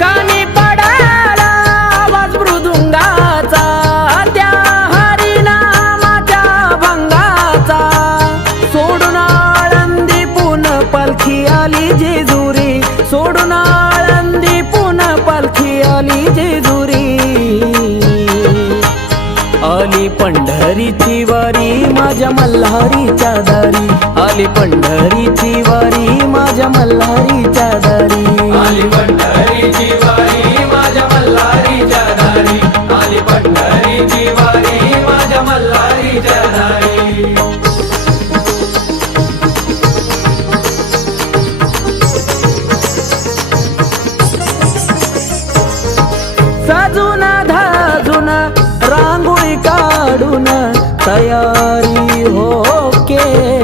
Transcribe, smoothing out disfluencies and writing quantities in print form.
कानी पडाला आवाज मृदुंगाचा, त्या हरिनामाच्या भंगाचा. सोडून आळंदी पुन पालखी आली जेजुरी, सोडून आळंदी पुन पालखी आली जेजुरी. आली पंढरीची वारी माझ्या मल्हारीच्या दारी, आली पंढरीची वारी माझ्या मल्हारीच्या दारी. आली पंढरीची वारी माझ्या मल्हारीच्या दारी, आली पंढरीची वारी माझ्या मल्हारीच्या दारी. साजून धाजून रांगोळी काढून तयारी हो केली.